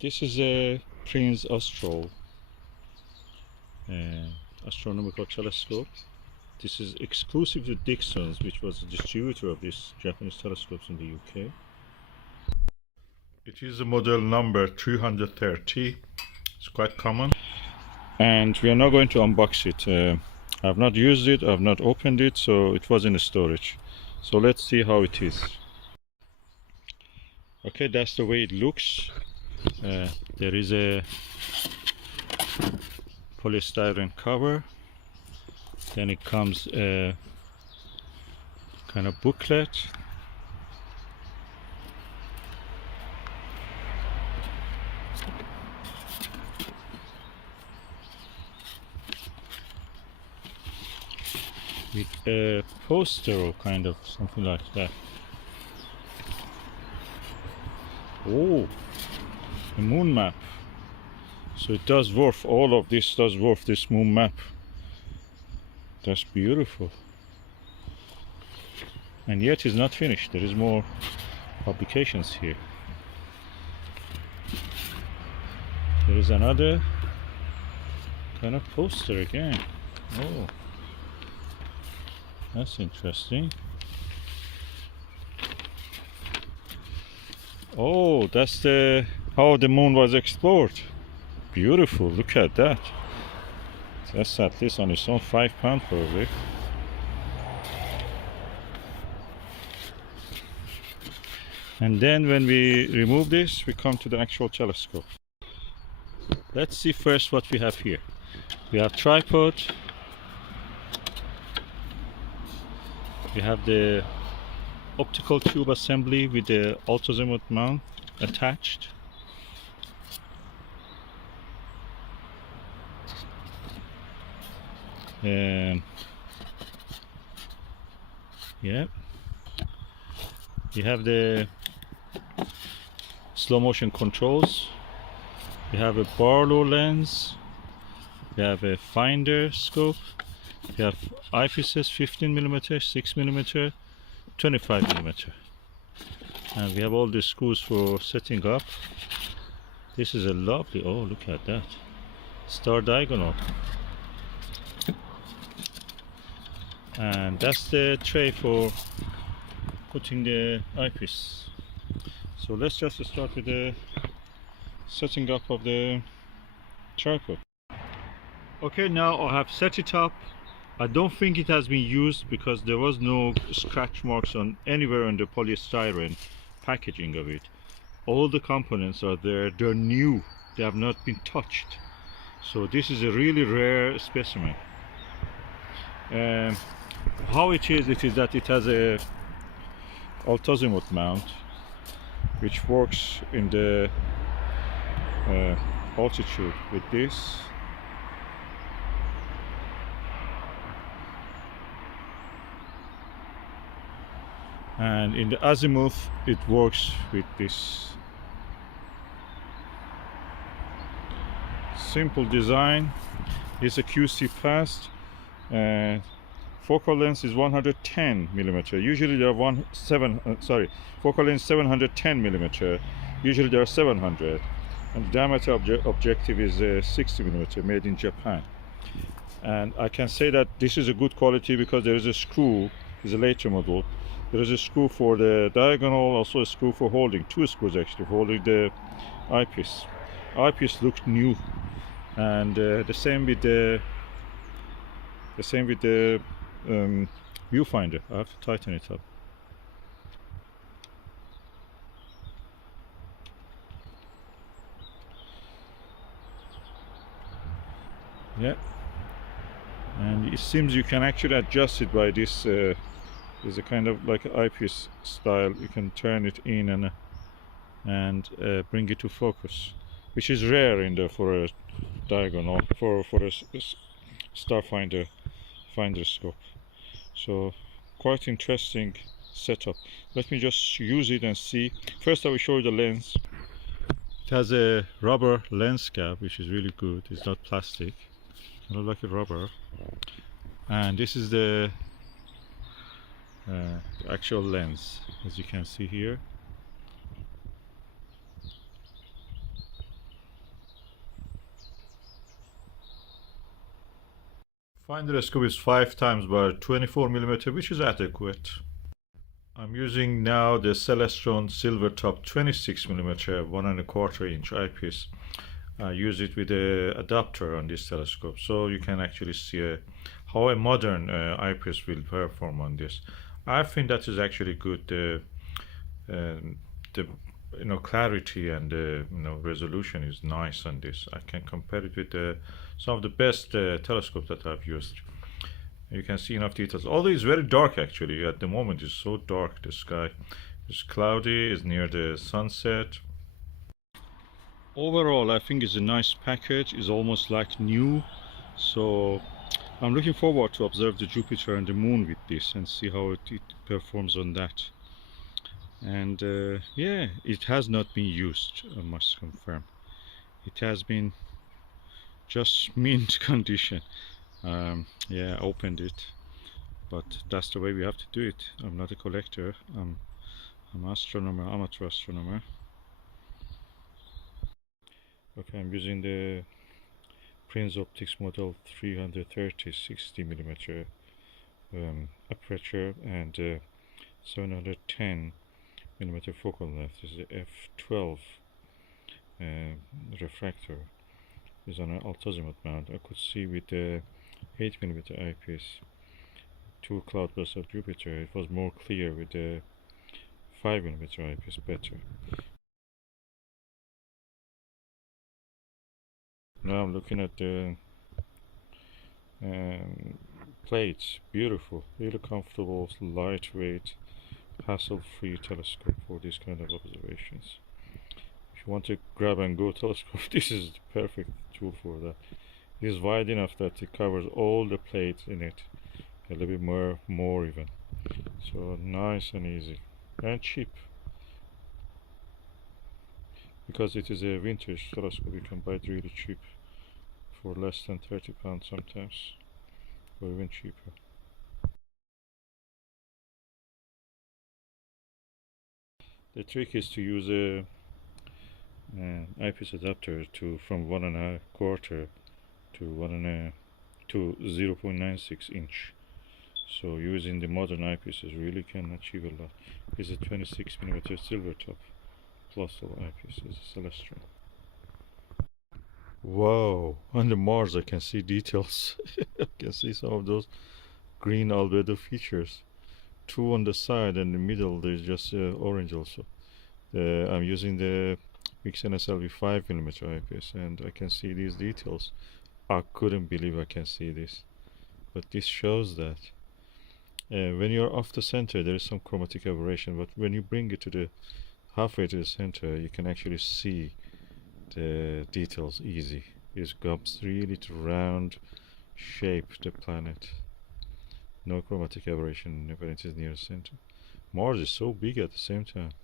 This is a Prinz astronomical telescope. This is exclusive to Dixon's, which was the distributor of these Japanese telescopes in the UK. It is a model number 330. It's quite common. And we are now going to unbox it. I have not used it, I have not opened it, so it was in storage. So let's see how it is. Okay, that's the way it looks. There is a polystyrene cover. Then it comes a kind of booklet. With a poster or kind of something like that. Oh, a moon map. So it does worth, all of this does worth this moon map. That's beautiful. And yet it's not finished. There is more publications here. There is another kind of poster again. Oh, that's interesting. Oh, that's the how the moon was explored. Beautiful, look at that. That's at least on its own £5 probably. And then when we remove this, we come to the actual telescope. Let's see first what we have here. We have tripod. We have the optical tube assembly with the Azimuth mount attached. Yeah, you have the slow motion controls. You have a Barlow lens. You have a finder scope. You have eyepieces 15mm, 6mm, 25mm. And we have all the screws for setting up. This is a lovely, oh look at that, star diagonal. And that's the tray for putting the eyepiece. So let's just start with the setting up of the tripod. Okay, now I have set it up. I don't think it has been used because there was no scratch marks on anywhere on the polystyrene packaging of it. All the components are there, they're new, they have not been touched. So this is a really rare specimen. How it is that it has a Azimuth mount which works in the altitude with this. And in the azimuth it works with this. Simple design. It's a QC passed. Focal length is 110mm. Usually there are focal length 710mm. Usually there are 700. And the diameter objective is 60mm, made in Japan. And I can say that this is a good quality because there is a screw. It's a later model. There is a screw for the diagonal, also a screw for holding, two screws actually for holding the eyepiece. Eyepiece looks new, and the same with the viewfinder. I have to tighten it up. Yeah, and it seems you can actually adjust it by this. There's a kind of like eyepiece style. You can turn it in and bring it to focus, which is rare in for a diagonal for a star finder scope. So quite interesting setup. Let me just use it and see. First I will show you the lens. It has a rubber lens cap, which is really good. It's not plastic. It looks like a rubber. And this is the actual lens, as you can see here. Finder scope is 5 times by 24mm, which is adequate. I'm using now the Celestron Silvertop 26mm 1¼ inch eyepiece. I use it with an adapter on this telescope, so you can actually see how a modern eyepiece will perform on this. I think that is actually good. The clarity and resolution is nice on this. I can compare it with some of the best telescopes that I've used. You can see enough details. Although it's very dark actually. At the moment it's so dark. The sky is cloudy, it's near the sunset. Overall, I think it's a nice package. It's almost like new. So I'm looking forward to observe the Jupiter and the Moon with this and see how it performs on that. And yeah, it has not been used, I must confirm. It has been just mint condition. Yeah, I opened it, but that's the way we have to do it. I'm not a collector. I'm an astronomer, amateur astronomer. Okay, I'm using the Prinz optics model 330 60mm aperture and 710mm focal length. This is the F12 refractor. Is on an Azimuth mount. I could see with the 8mm eyepiece 2 cloud bursts of Jupiter. It was more clear with the 5mm eyepiece better. Now I'm looking at the plates. Beautiful, really comfortable, lightweight, hassle-free telescope for these kind of observations. If you want to grab and go telescope, this is the perfect tool for that. It is wide enough that it covers all the plates in it, a little bit more even. So nice and easy and cheap. Because it is a vintage telescope, you can buy it really cheap for less than £30 sometimes, or even cheaper. The trick is to use a eyepiece adapter from 1¼ to 0.96 inch. So using the modern eyepieces really can achieve a lot. This is a 26mm Silvertop Plössl eyepiece. It's a Celestron. Wow! On the Mars I can see details. I can see some of those green albedo features. 2 on the side and the middle there's just orange also. I'm using the XNSLV 5mm eyepiece and I can see these details. I couldn't believe I can see this, but this shows that when you're off the center there is some chromatic aberration, but when you bring it to the halfway to the center you can actually see the details easy. It comes really to round shape the planet. No chromatic aberration when it is near the center. Mars is so big at the same time.